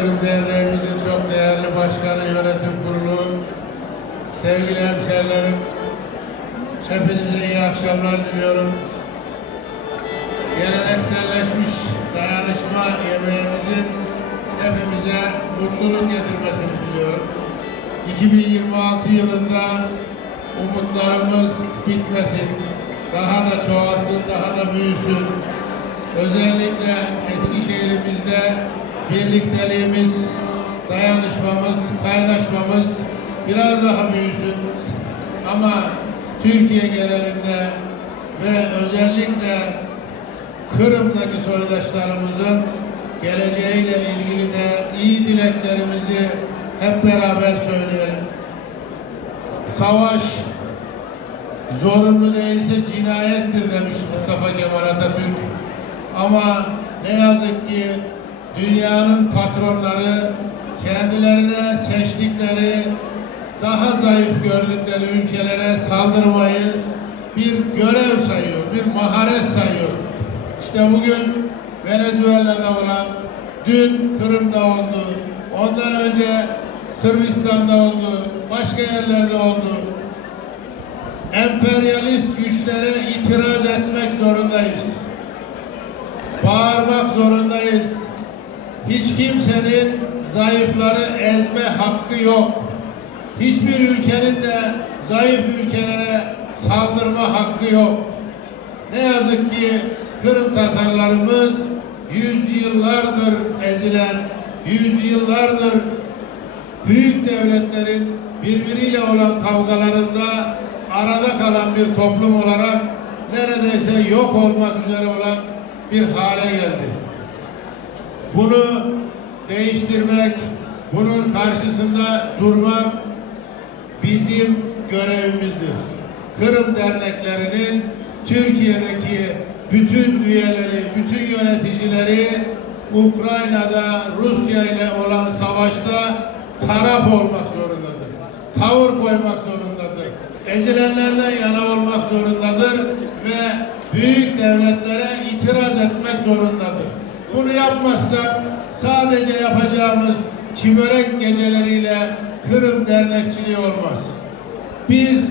Derneğimizin çok değerli başkanı, yönetim kurulu, sevgili hemşehrilerim, hepinize iyi akşamlar diliyorum. Gelenekselleşmiş dayanışma yemeğimizin hepimize mutluluk getirmesini diliyorum. 2026 yılında umutlarımız bitmesin, daha da çoğalsın, daha da büyüsün. Özellikle Eskişehir'imizde birlikteliğimiz, dayanışmamız, kaynaşmamız biraz daha büyüsün. Ama Türkiye genelinde ve özellikle Kırım'daki soydaşlarımızın geleceğiyle ilgili de iyi dileklerimizi hep beraber söyleyelim. Savaş zorunlu değilse cinayettir demiş Mustafa Kemal Atatürk. Ama ne yazık ki dünyanın patronları kendilerine seçtikleri, daha zayıf gördükleri ülkelere saldırmayı bir görev sayıyor, bir maharet sayıyor. İşte bugün Venezuela'da olan, dün Kırım'da oldu, ondan önce Sırbistan'da oldu, başka yerlerde oldu. Emperyalist güçlere itiraz etmek zorundayız. Bağırmak zorundayız. Hiç kimsenin zayıfları ezme hakkı yok. Hiçbir ülkenin de zayıf ülkelere saldırma hakkı yok. Ne yazık ki Kırım Tatarlarımız yüzyıllardır ezilen, yüzyıllardır büyük devletlerin birbiriyle olan kavgalarında arada kalan bir toplum olarak neredeyse yok olmak üzere olan bir hale geldi. Bunu değiştirmek, bunun karşısında durmak bizim görevimizdir. Kırım derneklerinin Türkiye'deki bütün üyeleri, bütün yöneticileri Ukrayna'da Rusya ile olan savaşta taraf olmak zorundadır. Tavır koymak zorundadır. Ezilenlerden yana olmak zorundadır ve büyük devletlere itiraz etmek zorundadır. Bunu yapmazsak sadece yapacağımız çimörek geceleriyle Kırım dernekçiliği olmaz. Biz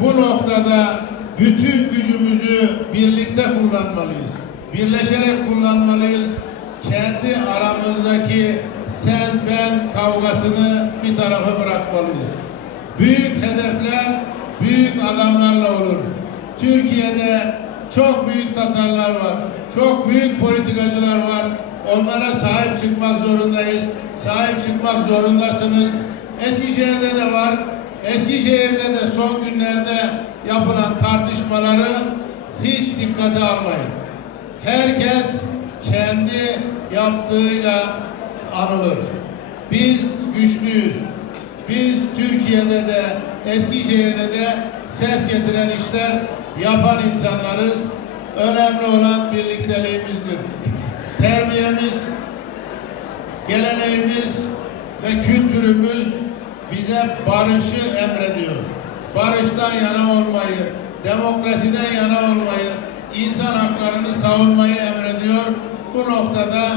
bu noktada bütün gücümüzü birlikte kullanmalıyız. Birleşerek kullanmalıyız. Kendi aramızdaki sen ben kavgasını bir tarafa bırakmalıyız. Büyük hedefler büyük adamlarla olur. Türkiye'de çok büyük Tatarlar var. Çok büyük politikacılar var. Onlara sahip çıkmak zorundayız. Sahip çıkmak zorundasınız. Eskişehir'de de var. Eskişehir'de de son günlerde yapılan tartışmaları hiç dikkate almayın. Herkes kendi yaptığıyla anılır. Biz güçlüyüz. Biz Türkiye'de de Eskişehir'de de ses getiren işler yapan insanlarız. Önemli olan birlikteliğimizdir. Terbiyemiz, geleneğimiz ve kültürümüz bize barışı emrediyor. Barıştan yana olmayı, demokrasiden yana olmayı, insan haklarını savunmayı emrediyor. Bu noktada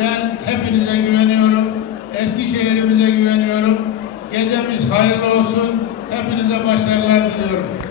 ben hepinize güveniyorum. Eskişehir'imize güveniyorum. Gecemiz hayırlı olsun. Hepinize başarılar diliyorum.